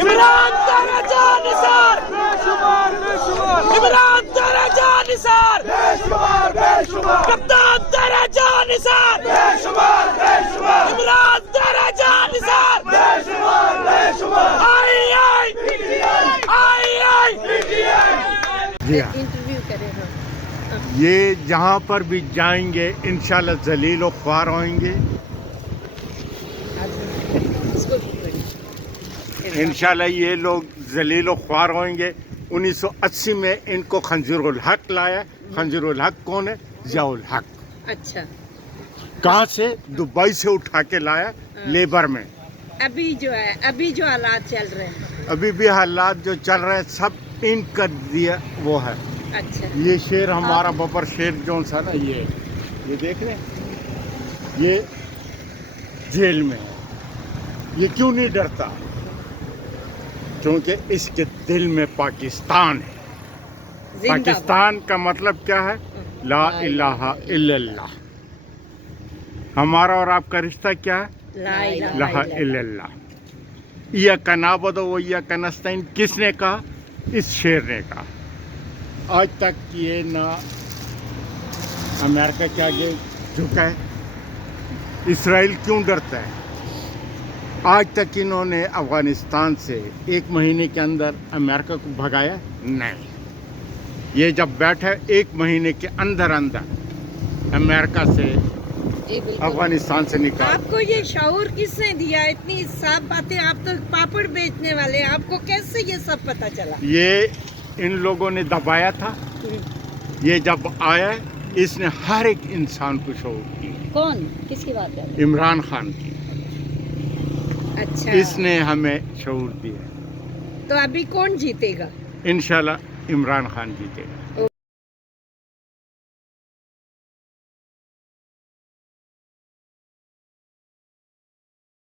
عمران تیرا جان نثار، عمران تیرا جان نثار، کپتان تیرا جان نثار، عمران تیرا جان نثار، آئی آئی آئی آئی۔ جی ہاں، انٹرویو کرے ہو یہ جہاں پر بھی جائیں گے انشاءاللہ ذلیل و خوار ہوئیں گے، انشاءاللہ یہ لوگ ذلیل و خوار ہوئیں گے۔ 1980 میں ان کو خنزیر الحق لایا۔ خنزیر الحق کون ہے؟ ضیاء الحق۔ اچھا، کہاں سے؟ دبئی سے اٹھا کے لایا لیبر میں۔ ابھی جو ہے، ابھی جو حالات چل رہے ہیں، ابھی بھی حالات جو چل رہے ہیں سب ان کا دیا وہ ہے۔ اچھا، یہ شیر ہمارا ببر شیر جو سا نا، یہ دیکھ رہے ہیں، یہ جیل میں ہے۔ یہ کیوں نہیں ڈرتا؟ کیونکہ اس کے دل میں پاکستان ہے۔ زندہ پاکستان کا مطلب کیا ہے؟ لا الہ الا اللہ۔ ہمارا اور آپ کا رشتہ کیا ہے؟ لا الہ لا الا اللہ۔ ایاک نعبد و ایاک نستعین کس نے کہا؟ اس شیر نے کہا۔ آج تک یہ نہ امریکہ کے آگے جھکا ہے۔ اسرائیل کیوں ڈرتا ہے؟ آج تک انہوں نے افغانستان سے 1 مہینے کے اندر امریکہ کو بھگایا نہیں۔ یہ جب بیٹھا 1 مہینے کے اندر امریکہ سے جی بالکل۔ افغانستان سے نکال۔ آپ کو یہ شعور کس نے دیا؟ اتنی صاف باتیں، آپ تو پاپڑ بیچنے والے، آپ کو کیسے یہ سب پتہ چلا؟ یہ ان لوگوں نے دبایا تھا۔ یہ جب آیا اس نے ہر ایک انسان کو شعور دی۔ کون؟ کس کی بات ہے؟ عمران خان کی۔ اچھا، اس نے ہمیں شعور دیا۔ تو ابھی کون جیتے گا؟ انشاءاللہ عمران خان جیتے گا۔